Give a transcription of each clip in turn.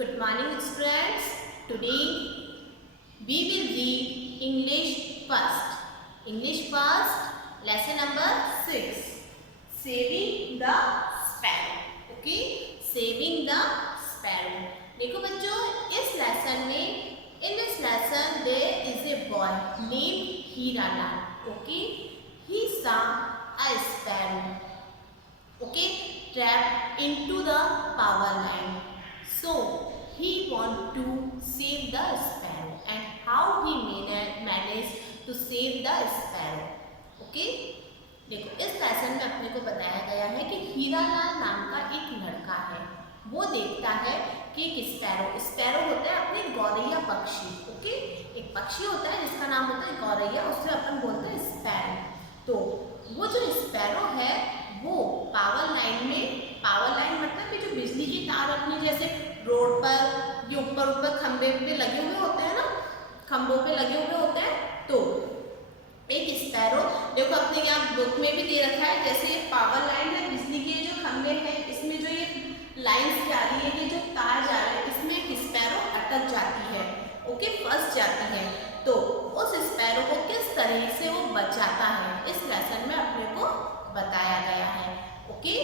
Good morning students. Today we will read English first. English first, lesson number 6. Saving the sparrow. Okay, saving the sparrow. देखो बच्चों, इस lesson में in this lesson there is a boy named Hiralal. Okay, he saw a sparrow. Okay, trapped into the power line. So he want to save the sparrow, and how he managed to save the sparrow. Okay, देखो इस lesson में अपने को बताया गया है कि हीरालाल नाम का एक लड़का है। वो देखता है कि एक स्पैरो होता है अपने गौरैया पक्षी। ओके, एक पक्षी होता है जिसका नाम होता है गौरैया, उससे अपन बोलते हैं स्पैरो। तो वो जो स्पैरो है वो पावर लाइन मतलब कि जो बिजली की तार अपनी जैसे रोड पर ये ऊपर खंबे पे लगे हुए होते हैं ना, खंभों पे लगे हुए होते हैं। तो एक स्पैरो, देखो अपने यहाँ बुक में भी दे रखा है, जैसे ये पावर लाइन है, बिजली के जो खंबे हैं इसमें जो ये लाइंस जा रही है, ये जो तार जा रहा है, इसमें एक स्पैरो अटक जाती है। ओके, फंस जाती है। तो उस स्पैरो को किस तरह से वो बचाता है इस लेसन में अपने को बताया गया है। Okay,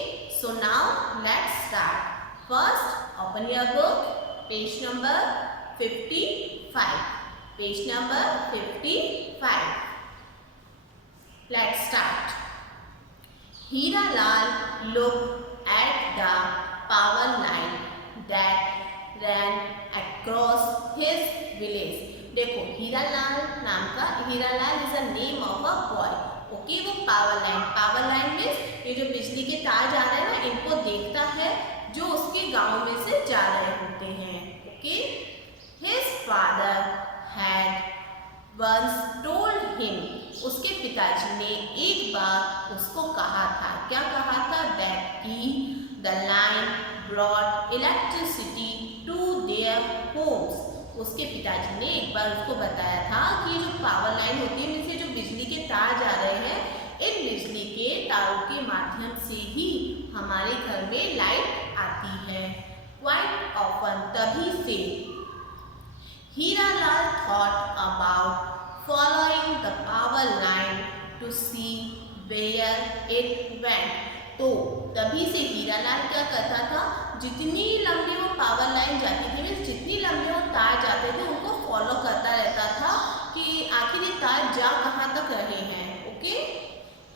so now let's start. First, open your book, page number 55. Page number 55. Let's start. Hiralal looked at the power line that ran across his village. देखो Hiralal is a name of a boy. Okay, वो power line में ये जो बिजली के तार जा रहे हैं ना, इनको देखता है जो उसके गांव में से जा रहे होते हैं। Okay, his father had once told him, उसके पिताजी ने एक बार उसको कहा था, क्या कहा था, दैट की the line brought electricity to their homes. उसके पिताजी ने एक बार उसको बताया था कि जो पावर लाइन होती है, इनसे जो बिजली के तार जा रहे हैं, इन बिजली के तारों के माध्यम से ही हमारे घर में लाइट आती है। क्वाइट ऑफन, तभी से Hiralal thought about following the power line to see where it went. तो तभी से हीरालाल क्या करता था, जितनी लंबी वो पावर लाइन जाती थी, जितनी लंबी वो तार जाते थे, उनको फॉलो करता रहता था कि आखिर ये तार जा कहाँ तक रहे हैं। Okay,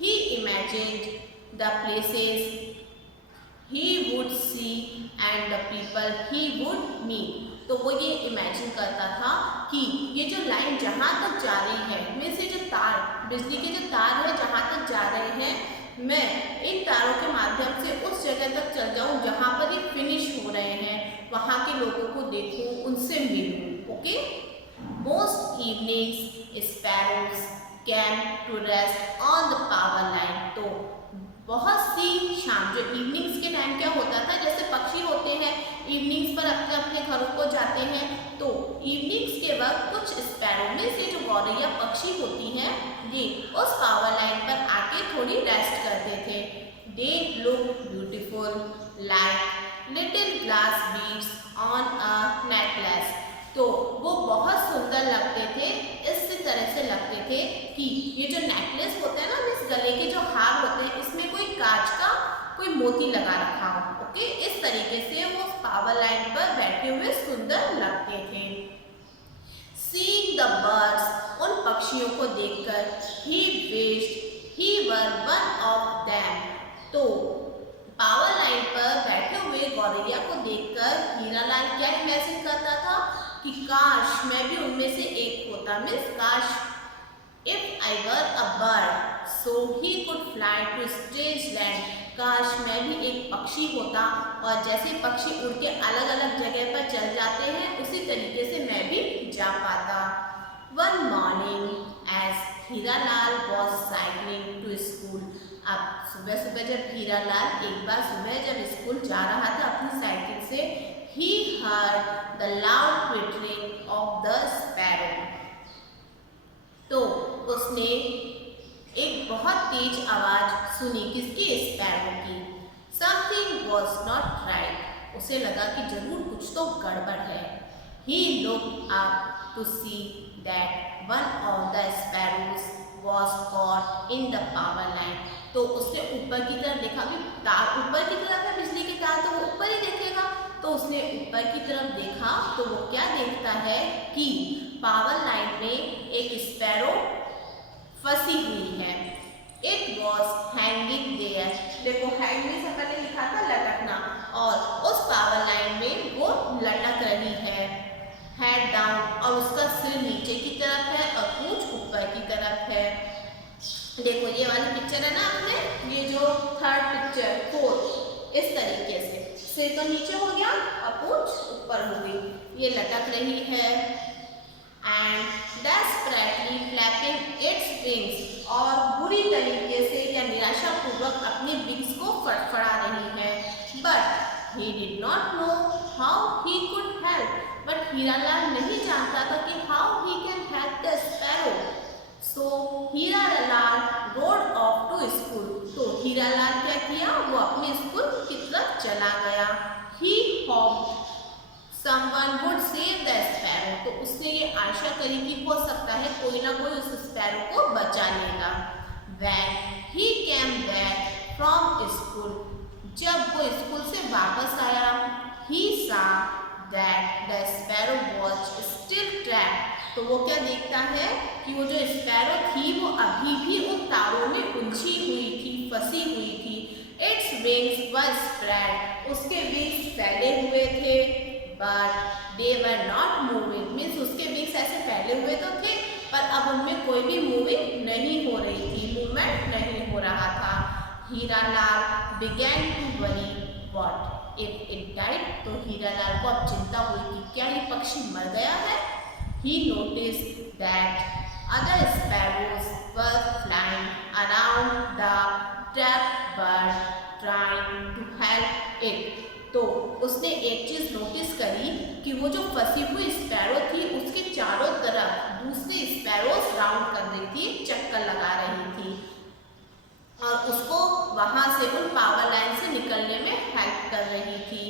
he imagined the places he would see and the people he would meet. तो वो ये इमेजिन करता था कि ये जो लाइन जहाँ तक जा रही है, में से जो तार, बिजली के जो तार है जहाँ तक जा रहे हैं, मैं इन तारों के माध्यम से उस जगह तक चल जाऊँ जहाँ पर ये फिनिश हो रहे हैं, वहाँ के लोगों को देखूँ, उनसे मिलूँ। Okay, most evenings sparrows came to rest on the power line. तो बहुत सी शाम, जो इवनिंग्स के टाइम क्या होता था, जैसे पक्षी होते हैं इवनिंग्स पर अपने अपने घरों को जाते हैं, तो इवनिंग्स के वक्त कुछ स्पैरो में से जो गौरैया पक्षी होती हैं, ये उस पावर लाइन पर आके थोड़ी रेस्ट करते थे। They look beautiful like little glass beads on a necklace. तो वो बहुत सुंदर लगते थे, इस तरह से लगते थे कि ये जो नेकलेस होते हैं ना, इस गले के जो हार होते हैं, इसमें कोई कांच का कोई मोती लगा रखा हो। ओके, इस तरीके से वो पावर लाइन पर बैठे हुए सुंदर लगते थे। सीइंग द बर्ड्स, उन पक्षियों को देखकर, he wished he were one of them. तो पावर लाइन पर बैठे हुए गौरैया को देखकर हीरालाल क्या इमेजिन करता था कि काश मैं भी उनमें से एक होता, मीन्स काश if I were a bird so he could fly to strange land, काश मैं भी एक पक्षी होता और जैसे पक्षी उड़ के अलग अलग जगह पर चल जाते हैं, उसी तरीके से मैं भी जा पाता। One morning as Hiralal was cycling to school. अब सुबह सुबह जब हीरालाल एक बार सुबह जब स्कूल जा रहा था अपनी साइकिल से, he heard the loud twittering of the sparrow. तो उसने एक बहुत तेज आवाज सुनी, किसकी, स्पैरो की। Something was not right. उसे लगा कि जरूर कुछ तो गड़बड़ है। He looked up to see that one of the sparrows was caught in the power line. तो उसने ऊपर की तरफ देखा, अभी तार ऊपर की तरफ है, बिजली के तार तो वो ऊपर ही देखेगा। तो उसने ऊपर की तरफ देखा तो वो क्या देखता है कि पावर लाइन में एक स्पैरो फंसी हुई है। It was hanging there. देखो हैंगिंग से पहले लिखा था लटकना, और उस पावर लाइन में वो लटक रही है हेड डाउन, और उसका सिर नीचे की तरफ है और पूंछ ऊपर की तरफ है। देखो ये वाली पिक्चर है ना आपने, ये जो थर्ड पिक्चर फोर्थ, इस तरीके से सिर तो नीचे हो गया और पूंछ ऊपर हो गई, ये लटक रही है। And desperately flapping its wings, और बुरी तरीके से या निराशापूर्वक अपने विंग्स को फड़फड़ा रही है। But he did not know how he could help, but Hiralal नहीं जानता था कि how he can help the sparrow. So Hiralal rode off to school. तो हीरालाल क्या किया, वो अपने स्कूल की तरफ चला गया। He hoped someone would save the sparrow. तो उसने ये आशा करी कि हो सकता है कोई ना कोई उस स्पैरो को बचा लेगा। When he came back from school, जब वो स्कूल से वापस आया, he saw that the sparrow was still trapped. तो वो क्या देखता है कि वो जो स्पैरो थी वो अभी भी उन तारों में उलझी हुई थी, फंसी हुई थी। Its wings were spread. उसके विंग्स फैले हुए थे, but they were not moving. Means उसके विंग्स ऐसे फैले हुए तो थे, पर अब उनमें कोई भी मूविंग नहीं हो रही थी, मूवमेंट नहीं हो रहा था। Hiralal began to worry what if it died. तो हीरालाल को अब चिंता हुई कि क्या ये पक्षी मर गया है। He noticed that other sparrows were flying around the trapped bird trying to help it. तो उसने एक चीज नोटिस करी कि वो जो फंसी हुई स्पैरो थी उसके चारों तरफ दूसरी स्पैरोस राउंड कर रही थी, चक्कर लगा रही थी, और उसको वहां से उन पावर लाइन से निकलने में हेल्प कर रही थी।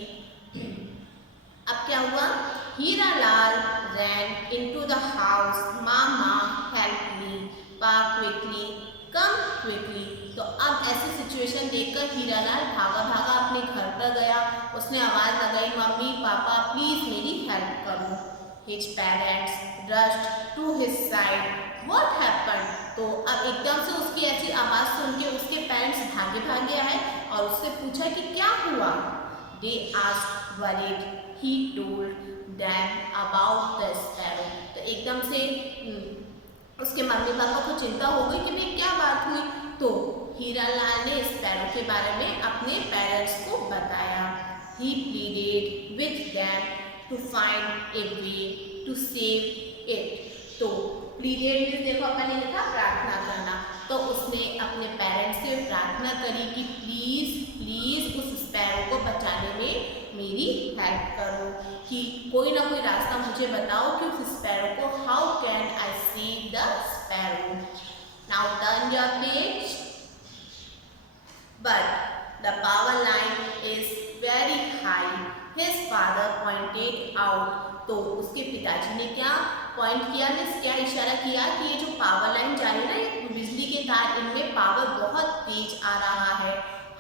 अब क्या हुआ, Hiralal ran into the house. Mama, help me. Pa quickly, come quickly. तो अब ऐसी सिचुएशन देखकर हीरालाल भागा भागा अपने घर पर गया। उसने आवाज लगाई, मम्मी पापा प्लीज मेरी हेल्प करो। His parents rushed to his side. What happened? तो अब एकदम से उसकी ऐसी आवाज सुन के उसके पेरेंट्स भागे भागे आए और उससे पूछा कि क्या हुआ। They asked worried. He told them about the sparrow. तो एकदम से उसके मम्मी पापा को चिंता हो गई कि भाई क्या बात हुई। तो हीरालाल ने स्पैरो के बारे में अपने पेरेंट्स को बताया। He pleaded with them to find a way to save it. तो प्लीडेड में देखो अपन ने लिखा प्रार्थना करना, तो उसने अपने पेरेंट्स से प्रार्थना करी कि प्लीज प्लीज उस स्पैरो को बचाने में मेरी हेल्प करो, कि कोई ना कोई रास्ता मुझे बताओ कि उस स्पैरो को how can I save the sparrow. Now turn your page. But the power line is very high, his father pointed out. तो उसके पिताजी ने क्या पॉइंट किया, मीन्स क्या इशारा किया कि ये जो पावर लाइन जा रही है ना, ये बिजली के तार, इनमें पावर बहुत तेज आ रहा है।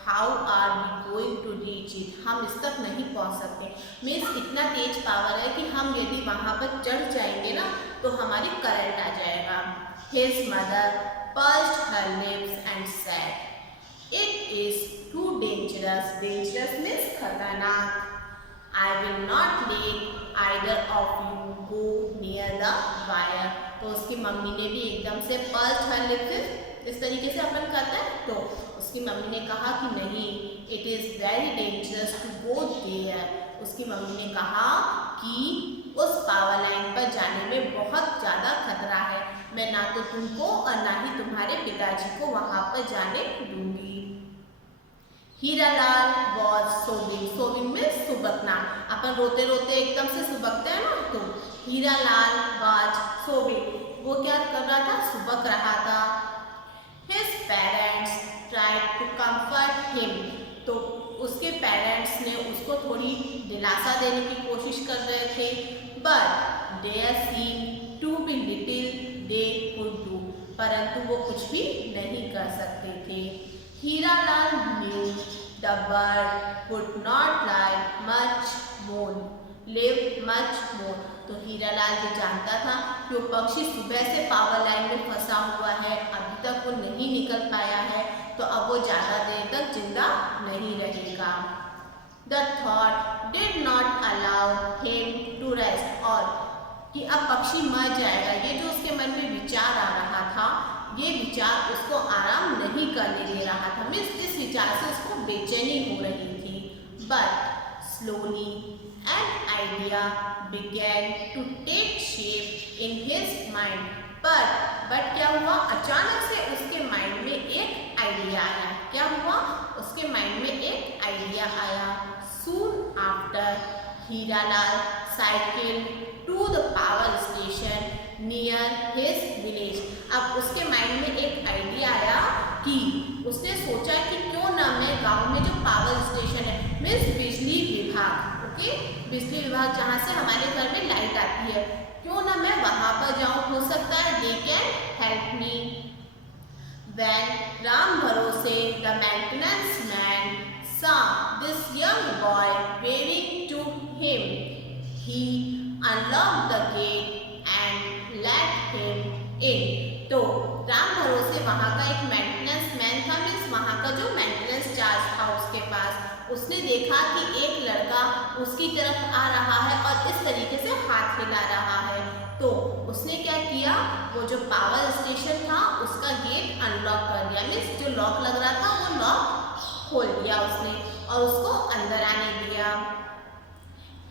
How are we going to reach it, हम इस तक नहीं पहुंच सकते। मीन्स इतना तेज पावर है कि हम यदि वहां पर चढ़ जाएंगे ना तो हमारी करंट आ जाएगा। His mother pursed her lips and said, it is too dangerous. Dangerous means खतरनाक। I will not let either of you go near the wire. तो उसकी मम्मी ने भी एकदम से पर्स्ड हर लिप्स, इस तरीके से अपन करते हैं, तो उसकी मम्मी ने कहा कि नहीं, it is very dangerous to go there. उसकी मम्मी ने कहा कि उस पावर लाइन पर जाने में बहुत ज़्यादा खतरा है, मैं ना तो तुमको और ना ही तुम्हारे पिताजी को वहाँ पर जाने दूंगी। हीरालाल वॉज सोबिंग। सोबिंग में सुबकना, अपन रोते रोते एकदम से सुबकते हैं ना, तो हीरालाल वॉज सोबिंग, वो क्या कर रहा था, सुबक रहा था। His parents tried to comfort him. तो उसके पेरेंट्स ने उसको थोड़ी दिलासा देने की कोशिश कर रहे थे, but there seem to be little they could do, परंतु वो कुछ भी नहीं कर सकते थे। Hiralal knew the bird would not like much more, live much more, तो हीरालाल ये जानता था कि वो पक्षी सुबह से पावर लाइन में फंसा हुआ है, अभी तक वो नहीं निकल पाया है, तो अब वो ज़्यादा देर तक जिंदा नहीं रहेगा। The thought did not allow him to rest, और कि अब पक्षी मर जाएगा, ये जो उसके मन में विचार आ रहा था, ये विचार उसको आराम नहीं करने दे रहा था, मीन्स इस विचार से उसको बेचैनी हो रही थी। But slowly an idea began to take shape in his mind, but क्या हुआ, अचानक से उसके माइंड में एक आइडिया आया। क्या हुआ, उसके माइंड में एक आइडिया आया। Soon after, Hiralal cycled to the power station near his village। अब उसके माइंड में एक आइडिया आया कि उसने सोचा कि क्यों ना मैं गांव में जो पावर स्टेशन है, मीन्स बिजली विभाग, ओके, बिजली विभाग जहाँ से हमारे घर में लाइट आती है, क्यों ना मैं वहाँ पर जाऊँ, हो सकता है they can help me. When Ram भरोसे the maintenance man saw this young boy waving to him, he unlocked the gate and let him in। तो राम भरोसे वहाँ का एक मेंटेनेंस मैन था, मीन्स वहाँ का जो मेंटेनेंस चार्ज था उसके पास, उसने देखा कि एक लड़का उसकी तरफ आ रहा है और इस तरीके से हाथ हिला रहा है, तो उसने क्या किया, वो जो पावर स्टेशन था उसका गेट अनलॉक कर दिया, मीन्स जो लॉक लग रहा था वो लॉक खोल दिया उसने और उसको अंदर आने दिया।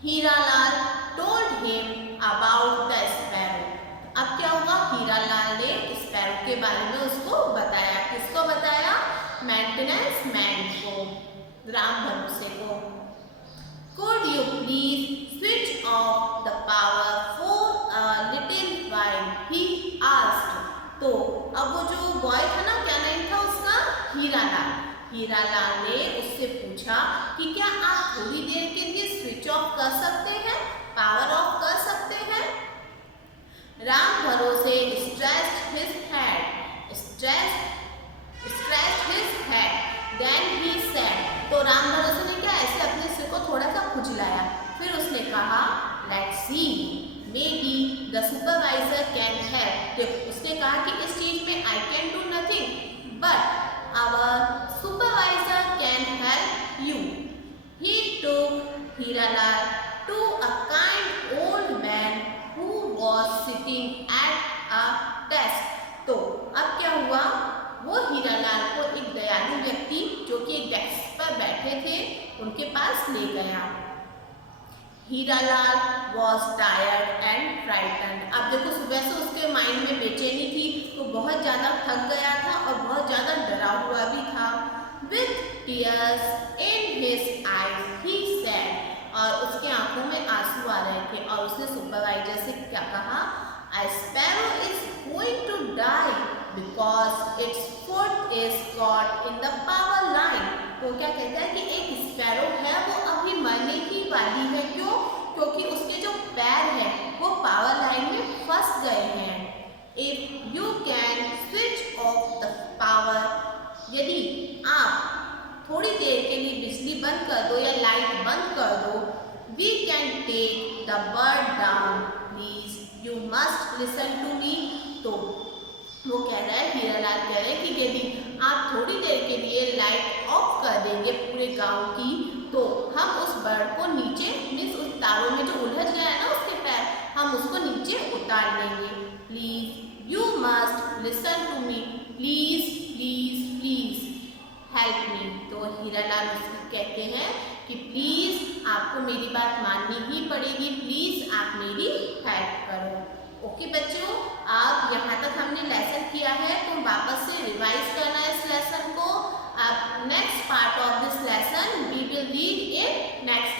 Hiralal told him about the sparrow. अब क्या हुआ, हीरालाल ने स्पैरो के बारे में उसको बताया। किसको बताया, मेंटेनेंस मैन को, राम भरोसे को। Could you please switch off the power for a little while? He asked। तो अब वो जो बॉय था ना, क्या नाम था उसका, हीरालाल। हीरालाल ने उससे पूछा कि क्या आप थोड़ी देर के लिए स्विच ऑफ कर सकते हैं, पावर ऑफ कर सकते हैं। Ram Bharose stretched his head, then he said. तो राम भरोसे ने क्या ऐसे अपने सिर को थोड़ा सा खुजलाया, फिर उसने कहा let's see maybe the supervisor can help. तो उसने कहा कि इस चीज में I can do nothing, but our supervisor can help you. He took Hiralal to a kind old man who was sitting at a desk. तो अब क्या हुआ, वो हीरालाल को एक दयालु व्यक्ति जो कि एक डेस्क पर बैठे थे उनके पास ले गया। Hiralal was tired and frightened. अब देखो सुबह से उसके माइंड में बेचैनी थी, तो बहुत ज़्यादा थक गया था और बहुत ज़्यादा डरा हुआ भी था। With tears in his eyes he said, और उसके आंखों में आंसू आ रहे थे और उसने सुपरवाइजर से क्या कहा, a sparrow is going to die because its foot is caught in the power line। तो क्या कहता है कि एक स्पैरो है वो अभी मरने ही वाली है, क्यों, क्योंकि उसके जो पैर हैं वो पावर लाइन में फंस गए हैं। If you can switch off the power, यदि आप थोड़ी देर के लिए बिजली बंद कर दो या लाइट बंद कर दो, we can take the bird down, please you must listen to me। तो वो कह रहा है, हीरालाल कह रहे हैं कि यदि आप थोड़ी देर के लिए लाइट ऑफ कर देंगे पूरे गांव की, तो हम उस बर्ड को नीचे, मीन्स उस तारों में जो उलझ गया है ना उसके पैर, हम उसको नीचे उतार लेंगे। Please you must listen to me, please please please help me. तो हीरालाल उसको कहते हैं कि प्लीज आपको मेरी बात माननी ही पड़ेगी, प्लीज आप मेरी हेल्प करो। ओके बच्चों, अब यहाँ तक हमने लेसन किया है, तो वापस से रिवाइज करना इस लेसन को। अब next part of this lesson we will read in next